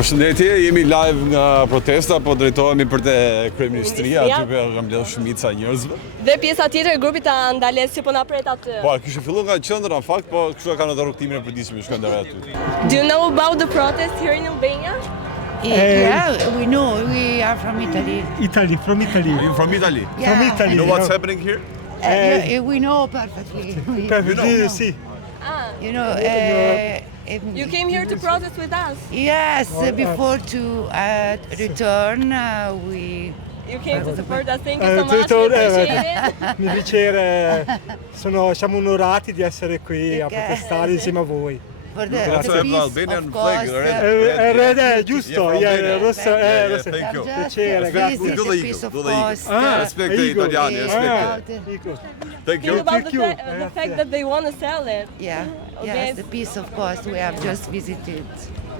Përshëndetje, jemi live nga protesta, po drejtohemi për te kryeministria, aty ku ka mbledhur shumica njerëzve. Dhe pjesa tjetër e grupit të Andales që po na pret aty. Po, kishte filluar nga qendra në fakt, po kështu kanë atë rrugtimin e përditshëm i shkon deri aty. Do you know about the protest here in Albania? Yeah, we know. We are from Italy. From Italy. Are you from Italy? Yeah. From Italy. You know what's happening here? Yeah, we know perfectly. Perfectly, sì. You know, You came here to protest with us. yes, before to return, we. You came to support us. Thank you so much. Tutto- We appreciate it. Mi piacere, siamo onorati di essere qui a protestare insieme a voi. For the Also have the peace, Albanian of flag, course, Red, giusto, Yeah, rosso, rosso. thank you. Piacere, This grazie. is Do the the peace, eagle, of do the eagle. course. Respect the Italiani, respect it. Ecco. Thank Think you. about Thank you. the fact that they want to sell it. Yeah, Okay. yes, the peace, of course. We have just visited.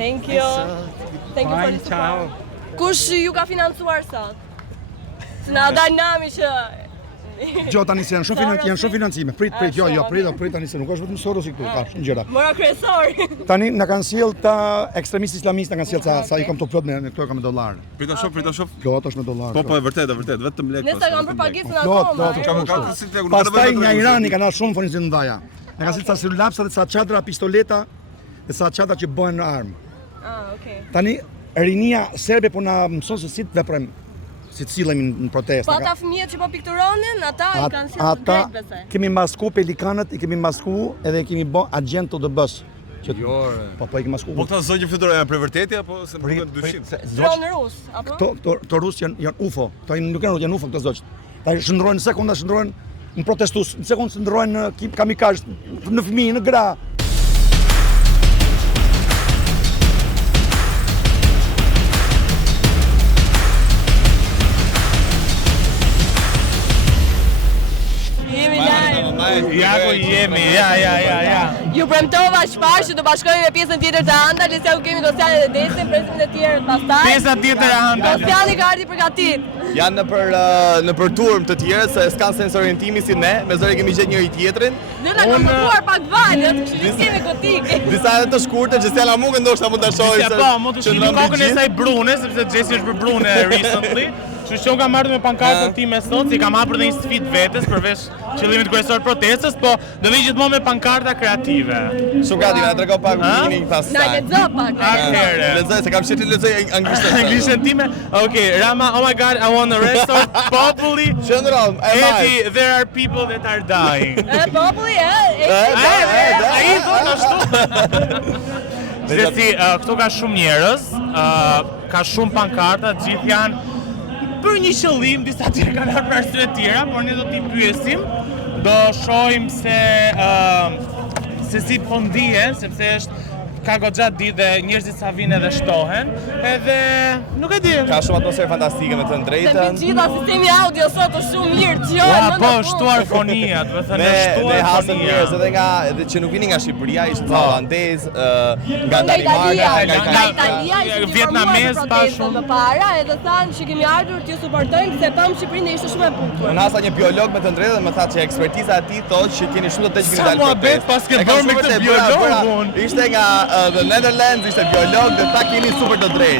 Thank you. So, Thank you for the Ciao. support. Kush ju ka financuar sot? Se na dal nami që Jo tani se janë shumë financime. Prit, prit tani se nuk është vetëm Soros këtu, ka shumë gjëra. mora kryesor. Tani na kanë sjell ta ekstremistë islamistë, na kanë sjell sa i kam të plot me këto kam me dollar. Prita shoh. Plot është me dollar. Po, e vërtet, vetëm lek. Nëse kam për pagesën Plot, akoma. plot, Ka si tek. Pastaj nga Irani kanë ardhur shumë furnizim të ndaja. Na kanë sjell sa celulapsa dhe sa çadra, pistoleta dhe sa çadra që bëhen në armë. Okay. Tani rinia serbe po na mëson se si të veprojmë, si të sillemi në protestë. Po ata fëmijët që po pikturonin, ata i kanë sjellë Ata drejt besoj. kemi masku pelikanët, i kemi masku edhe i kemi bë agent të dëbës. Po i kemi masku. Po këta zonjë që fluturojnë janë për vërtetë apo se më duket dyshim? Dron rus, apo? Këto rusë janë UFO. Këto nuk janë UFO këto zogjt. Ta shndrojnë në sekonda, shndrojnë në protestus, në sekondë shndrojnë në kamikazh, në fëmijë, në gra. Jemi live. Ja ku jemi, ja. Ju premtova shpesh që do bashkohemi me pjesën tjetër të Andales, se u kemi Gosianin dhe Desin, presim të tjerë pastaj. Pjesa tjetër e Andales. Gosiani ka ardhi përgatit. Janë në për turm të tjerë se s'kan sens orientimi si ne, me zëri kemi gjetë njëri tjetrin. Ne na kanë mëkuar pak valët, kështu që kemi gotik. Disa edhe të shkurtë, Gjesiana Mungë ndoshta mund ta shohim Ja po, mund të shihni kokën e saj brune, sepse Gjesi është për brune recently. Kështu që unë kam ardhur me pankartën time sot, si kam hapur dhe një sfidë vetes përveç qëllimit kryesor të protestës, po do vi gjithmonë me pankarta kreative. Shumë kreative, na trego pak meaning Na pastaj. lexo pak. Atëherë. Lexoj se kam qenë lexoj anglisht. Anglishtën time. Okay, Rama, oh my god, I want to restore populli. General, Eti, there are people that are dying. Populli, Ai thotë ashtu. Gjesi, këtu ka shumë njerëz, ka shumë pankarta, gjithë janë për një qëllim, disa tjerë kanë ardhur për arsye tjera, por ne do t'i pyesim, do shohim se si po ndihen, sepse është ka goxha ditë dhe njerëzit sa vinë edhe shtohen, edhe nuk e di. Ka shumë atmosferë fantastike me të Se mbi drejtën. gjitha sistemi audio sot është shumë mirë, dëgjojnë. Po, shtuar fonia, do të thënë Ne shtuar hasëm fonia. njerëz edhe që nuk vinin nga Shqipëria, ishin ca holandez, nga Nga Danimarka, Italia, nga nga Italia ishte Vietnamez pa shumë. më para, edhe thanë që kemi ardhur t'ju suportojmë se pam Shqipërinë dhe ishte shumë e bukur. Unë hasa një biolog me të drejtë dhe më tha që ekspertiza e tij thotë që keni shumë të tesh Sa keni dalë muhabet pas ke bërë me këtë biologun. Ishte nga the Netherlands, ishte biolog dhe tha keni super të drejtë. Ne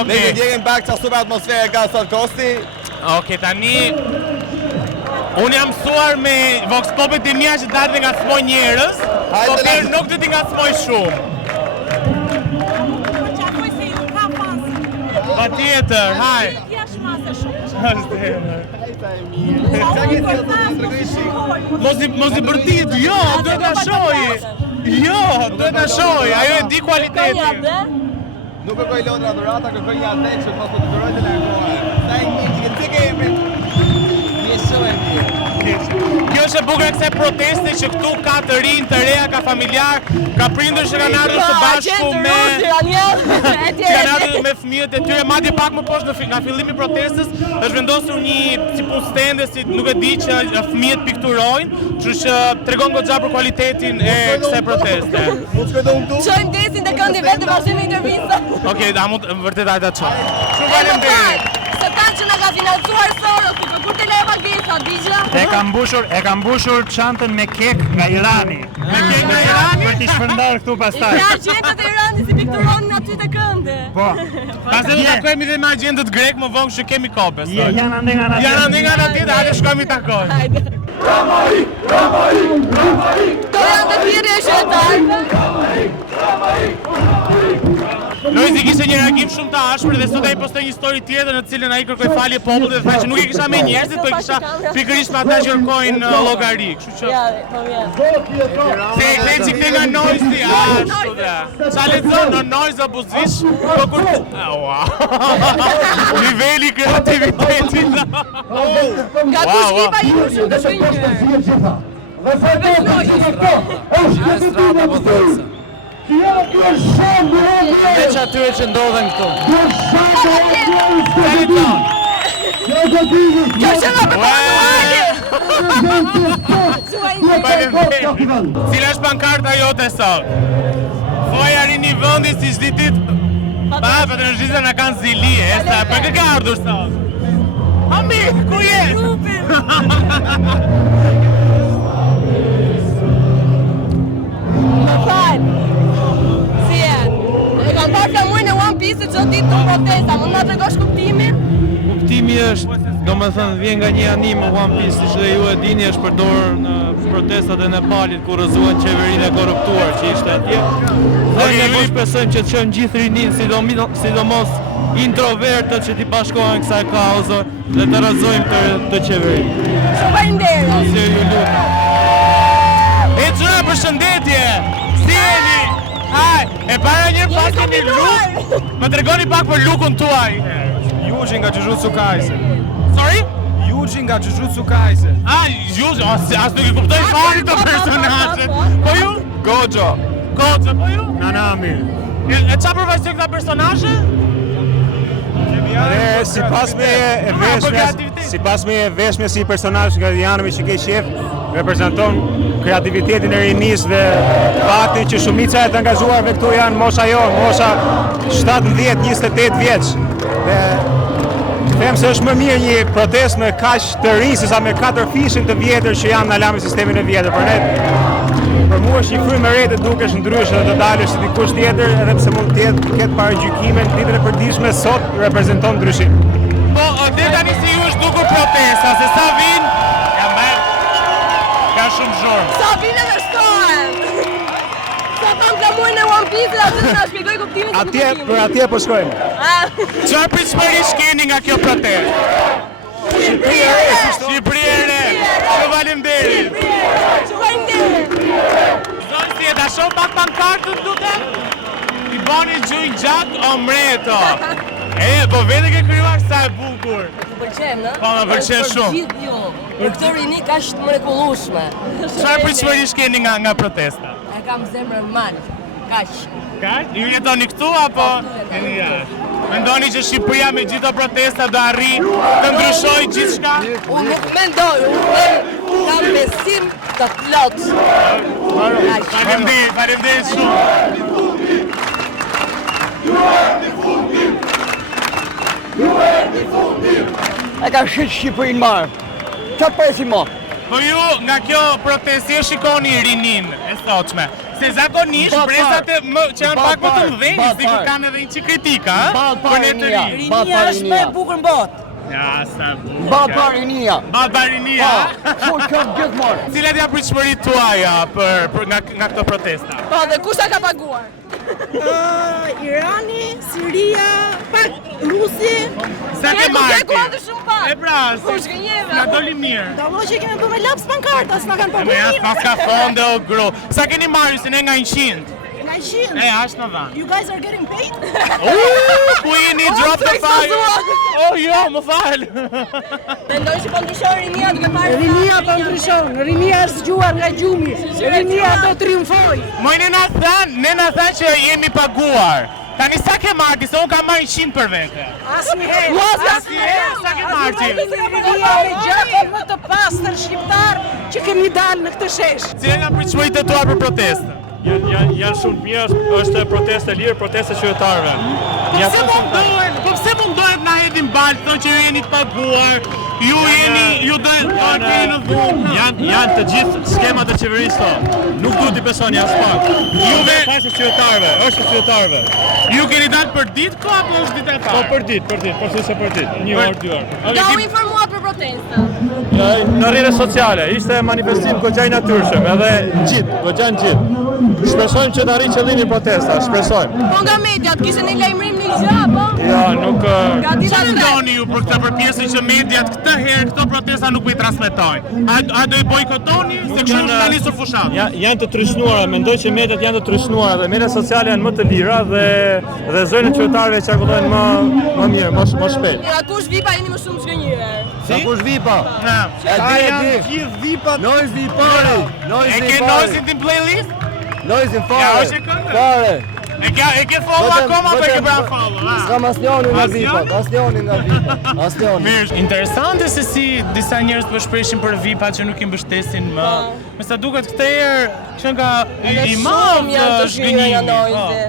Okej. do djegim pak çfarë super atmosferë ka sot Kosti. Okej, tani unë jam mësuar me Vox Popet e mia që dalë nga ngacmoj njerëz, Hajde, po le- nuk do t'i ngacmoj shumë. Patjetër, haj. Mos i bërtit, jo, duhet na shohë. Jo, duhet na shohë, ajo e di Ka një kualitetin. abde? Nuk kërkoj Londra dhurata, kërkoj një atë që mos po të duroj të largohen. Sa i mirë, ti ke emrin. Je shumë e mirë. Kjo është e bukur e kësaj proteste që këtu ka të rinj, të reja, ka familjar, ka prindër që kanë ardhur së bashku me që kanë ardhur me fëmijët e tyre, madje pak më poshtë nga fillimi i protestës është vendosur një si punë stende, si nuk e di që fëmijët pikturojnë, kështu që tregon goxha për cilëtetin e kësaj proteste. Mund të shkoj unë Qojmë Desin dhe këndi vetë vazhdojmë intervistën. Okej, da mund vërtet hajde ta çoj. Shumë faleminderit. Se kanë që na ka financuar Soros, kur të leva Gesa, digja. E ka mbushur çantën me kek nga Irani. Me kek nga Irani? Për t'i shpërndarë këtu pastaj. Pra agentët e Iranit si pikturonin aty të kënde. Po. Pastaj do takojmë dhe me agjentët grek më vonë që kemi kohë besoj. Janë ande nga ana Janë ande nga ana tjetër, hajde shkojmë i takojmë. Hajde. To janë të thirrje shqiptare. Lojzi kishte një reagim shumë të ashpër dhe sot ai postoi një story tjetër në të cilën ai kërkoi falje popullit dhe tha që nuk e kisha me njerëzit, po i kisha pikërisht me ata që kërkojnë llogari, kështu që. Ja, po vjen. Se që këte nga Noizi, ashtu dhe. Qa lexon në Noiz abuzish, po kur... Niveli kreativitetit. Nga ku shkipa i në shumë të shkënjë. Veç atyre që ndodhen këtu. Kjo që nga për Cila është pankarta jote sot? Foja rini vëndi si shditit. Pa, për të nëshqizë në kanë zilije, sa, për kë ka ardhur sot? Ami, ku je? Më falë. Si e? E kam parë flamurin e One Piece që ditë të protesta, mund nga të regosh kuptimin? Kuptimi është, do me thënë, vjen nga një anime One Piece, si që dhe ju e dini është përdorë në protestat e Nepalit kur rëzuan qeverinë e korruptuar që ishte atje. Dhe ne po shpresojmë që të qëmë gjithë rinin, sidomos introvertët që t'i bashkohen kësaj kauze dhe të rëzojmë të qeverinë. Shumë faleminderit. Si ju lutem. E qëra për shëndetje! Si jeni? Haj, e para njërë pak e një luk, më tregoni pak për lukun tuaj. Yuji nga Jujutsu Kaisen. Sorry? Yuji nga Jujutsu Kaisen. Yuji, as nuk i kuptoj fare të personazhet. Po ju? Gojo. Gojo, po ju? Nanami. E qa përvajzë këta personazhe? Sipas me e veshme si personazh nga Janëmi që ke qef, reprezenton kreativitetin e rinis dhe faktin që shumica e të angazhuarve këtu janë mosha jonë, mosha 17-28 vjeç. Dhe them se është më mirë një protest me kaq të rinj sesa me 4 fishin të vjetër që janë në alarm sistemin e vjetër. Për mua është një frymë e re të dukesh ndryshe dhe të dalësh si dikush tjetër, edhe pse mund të ketë paragjykime në ditën e përditshme, sot reprezenton ndryshim. Po, dhe tani si ju është dukur protesta, se sa vinë, ka shumë zhurmë. Sa vinë dhe shtohen! Sa kam flamurin e One Piece dhe aty nga shpjegoj kuptimin se nuk e kemi. Për atje po shkojmë. Çfarë pritshmëri keni nga kjo protestë? Shqipëri e re! Shumë faleminderit! Shumë faleminderit! Zonë si e ta shoh pak pankartën duke? I bani gjujnë gjak omreto. Po vete ke kryuar sa e bukur. Të pëlqem, në? Po, më pëlqen shumë. Gjithë ju, për këtë rini ka shtë mrekullueshme. Çfarë pritshmëri keni nga protesta? E kam zemrën mal, kaq. Kaq? Ju jetoni këtu apo jeni jashtë? Mendoni që Shqipëria me gjitha protesta do arri të ndryshojë gjithçka? Unë nuk mendoj, unë kam besim të plot. Faleminderit shumë. E ka shqit Shqipërinë marë. Qa presim mo? Po ju nga kjo protestë shikoni rinin e sotshme. Se zakonisht presat që janë pak më të mëdhenj, sikur kanë edhe një çik kritika, për ne të rinj. Rinia është më e bukur në botë. Ja, sa bukur. Barbarinia. Barbarinia. Po qëmë gjithmonë. Cilat janë pritshmëritë tuaja nga këto protesta? Po, dhe kushta ka paguar? Irani, Siria, pak Rusi. Sa ke marrë? Ku ardhë shumë pak. E pra, na doli mirë. Dallo që kemi bërë me laps pankarta, s'na kanë paguar mirë. mirë. Pas ka fonde o gru. Sa keni marrë se ne nga 100? Nga 100. Ashtë në dhanë. You guys are getting paid? Ku jeni drop the fire? Oh jo, më falë. Mendoj që po ndryshon rinia duke parë. Rinia po ndryshon, rinia është zgjuar nga gjumi. Rinia do triumfoj. Moj ne na thanë që jemi paguar. Tani sa ke marrë, se unë kam marrë 100 për vete. Asnjëherë. Sa ke marrë ti? Rinia me gjakon më të pastër shqiptar që kemi dalë në këtë shesh. Cile nga pritshmëritë tua për protestë? Janë shumë mirë, është protestë e lirë, protestë qytetarëve. Po pse mundohet na hedhin balë, thonë që ju jeni të paguar, Ju keni në dhunë. Janë të gjithë skemat e qeverisë to. Nuk duhet i besoni as pak. Juve pas qytetarëve, është qytetarëve. Ju keni dalë për ditë ko apo është ditë e parë? Po për ditë, po se për ditë. 1 orë, 2 orë. Da u informuar për protestën. Në rrjetet sociale, ishte manifestim goxha i natyrshëm, edhe goxha gjithë. Shpresojmë që të arrijë qëllimin protesta, shpresojmë. Po nga mediat, kishte një lajmërim në gjë apo? Ja, nuk Çfarë mendoni ju për këtë përpjesje që mediat këtë herë këto protesta nuk i transmetojnë? A do i bojkotoni se kështu është ka nisur fushat? janë të trysnuara, mendoj që mediat janë të trysnuara dhe mediat sociale janë më të lira dhe zërin e qytetarëve qarkullojnë më mirë, më shpejt. Ja kush vipa jeni më shumë zgënjyre. Sa kush vipa? Ta janë gjithë vipat. Noise i pari. E ke Noise in playlist? Noise Ja, fare. është e këngë? Fare. E ke follow akoma apo e ke bërë follow? S'kam asnjëri nga vipat, asnjëri nga vipat. Asnjëri. Mirë, interesante se si disa njerëz po shpreshin për VIP-at që nuk i mbështesin më. Me sa duket këtë herë që nga i madh janë të zgënjyre nga Noise.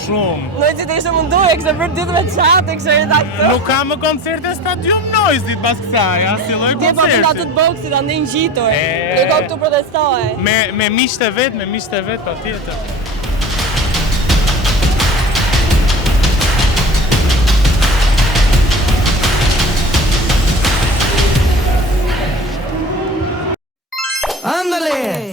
Shumë. Noise të ishte munduar kse për ditë me çate kse redaktor. Nuk ka më koncerte stadium Noise pas kësaj, as si lloj Ti po koncerti. atë të boksit andaj ngjitur. Ne ka këtu protestoje. Me miqtë e vet, patjetër. Ándale.